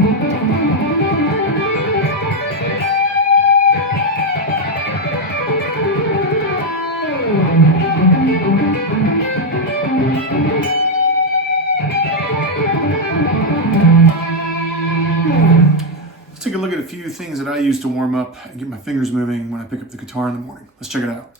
Let's take a look at a few things that I use to warm up and get my fingers moving when I pick up the guitar in the morning. Let's check it out.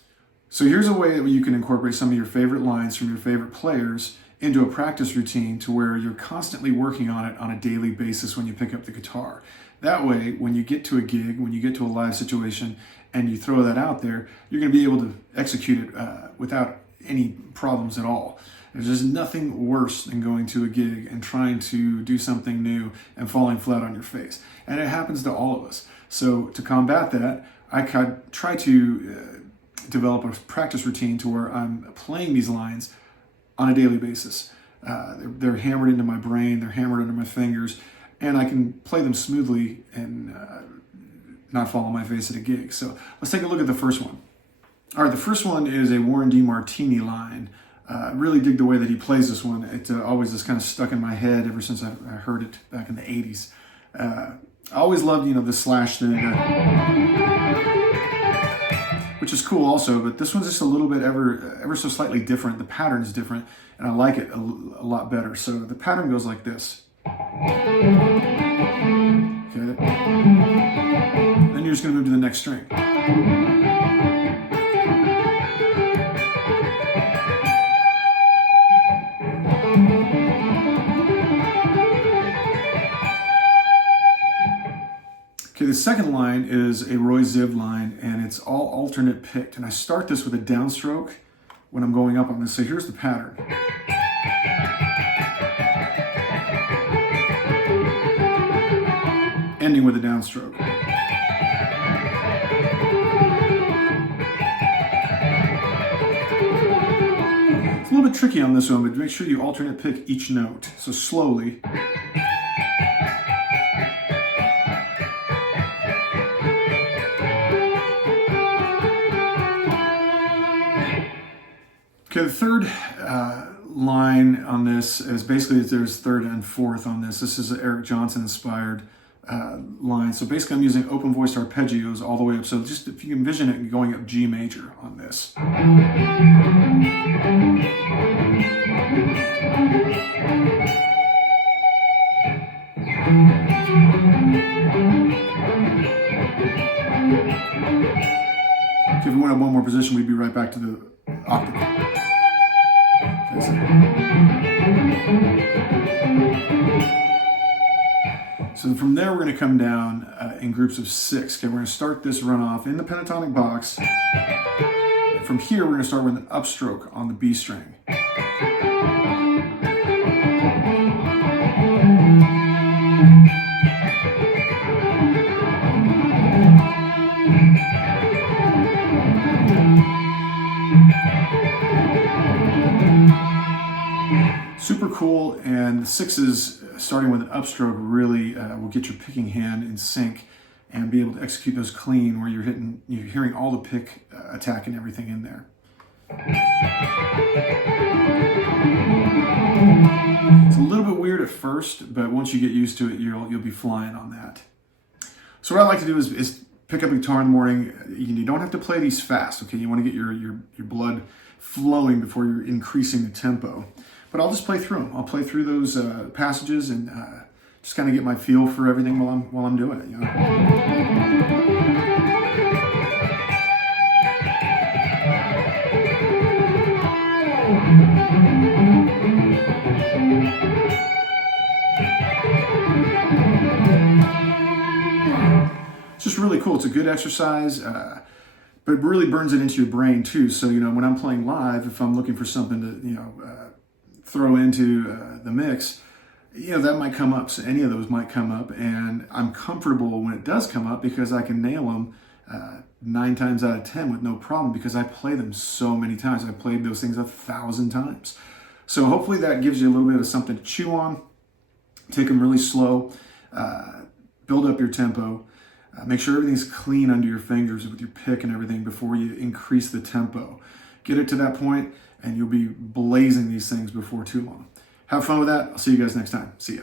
So here's a way that you can incorporate some of your favorite lines from your favorite players into a practice routine to where you're constantly working on it on a daily basis when you pick up the guitar. That way, when you get to a gig, when you get to a live situation, and you throw that out there, you're going to be able to execute it without any problems at all. There's just nothing worse than going to a gig and trying to do something new and falling flat on your face. And it happens to all of us. So to combat that, I try to develop a practice routine to where I'm playing these lines on a daily basis. They're hammered into my brain, they're hammered into my fingers, and I can play them smoothly and not fall on my face at a gig. So let's take a look at the first one. All right, the first one is a Warren DeMartini line. I really dig the way that he plays this one. It always is kind of stuck in my head ever since I heard it back in the 80s. I always loved, the slash thing, which is cool also, but this one's just a little bit ever so slightly different. The pattern is different, and I like it a lot better. So the pattern goes like this. Okay. Then you're just going to move to the next string. Okay, the second line is a Roy Ziv line, and it's all alternate picked. And I start this with a downstroke when I'm going up on this. So here's the pattern. Ending with a downstroke. It's a little bit tricky on this one, but make sure you alternate pick each note. So slowly. Okay, the third line on this is basically there's third and fourth on this. This is an Eric Johnson inspired line. So basically I'm using open voiced arpeggios all the way up. So just if you envision it going up G major on this. If we went up one more position, we'd be right back to the octave. So from there, we're going to come down in groups of 6. Okay, we're going to start this run off in the pentatonic box. And from here, we're going to start with an upstroke on the B string. Super cool, and the 6s starting with an upstroke really will get your picking hand in sync and be able to execute those clean where you're hearing all the pick attack and everything in there. It's a little bit weird at first, but once you get used to it, you'll be flying on that. So what I like to do is pick up a guitar in the morning. You don't have to play these fast, okay? You want to get your blood flowing before you're increasing the tempo. But I'll just play through them. I'll play through those passages and just kind of get my feel for everything while I'm doing it. It's just really cool. It's a good exercise, but it really burns it into your brain too. So when I'm playing live, if I'm looking for something to throw into the mix, that might come up. So any of those might come up, and I'm comfortable when it does come up because I can nail them 9 times out of 10 with no problem because I play them so many times. I've played those things 1,000 times. So hopefully that gives you a little bit of something to chew on. Take them really slow, build up your tempo, make sure everything's clean under your fingers with your pick and everything before you increase the tempo. Get it to that point, and you'll be blazing these things before too long. Have fun with that. I'll see you guys next time. See ya.